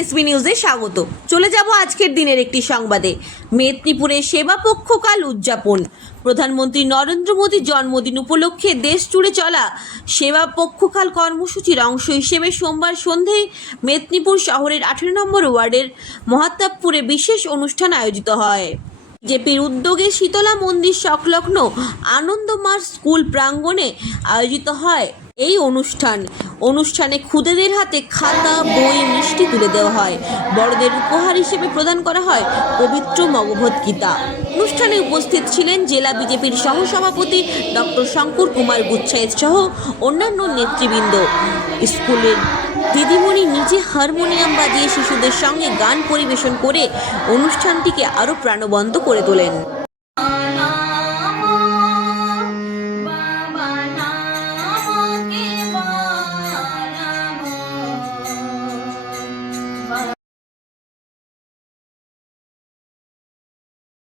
SB নিউজে স্বাগত। চলে যাব আজকের দিনের একটি সংবাদে। মেদিনীপুরে সেবা পক্ষকাল উদযাপন। প্রধানমন্ত্রী নরেন্দ্র মোদীর জন্মদিন উপলক্ষে দেশ জুড়ে চলা সেবা পক্ষকাল কর্মসূচির অংশ হিসেবে সোমবার সন্ধ্যায় মেদিনীপুর শহরের 18 নম্বর ওয়ার্ডের মহাতাবপুরে বিশেষ অনুষ্ঠান আয়োজিত হয়। বিজেপির উদ্যোগে শীতলা মন্দির সংলগ্ন আনন্দমার স্কুল প্রাঙ্গণে আয়োজিত হয় এই অনুষ্ঠানে ক্ষুদেদের হাতে খাতা, বই, মিষ্টি তুলে দেওয়া হয়। বড়দের উপহার হিসেবে প্রদান করা হয় পবিত্র ভগবদ্গীতা। অনুষ্ঠানে উপস্থিত ছিলেন জেলা বিজেপির সহসভাপতি ডক্টর শঙ্কর কুমার গুচ্ছায়েত সহ অন্যান্য নেতৃবৃন্দ। স্কুলের দিদিমণি নিজে হারমোনিয়াম বাজিয়ে শিশুদের সঙ্গে গান পরিবেশন করে অনুষ্ঠানটিকে আরও প্রাণবন্ত করে তোলেন।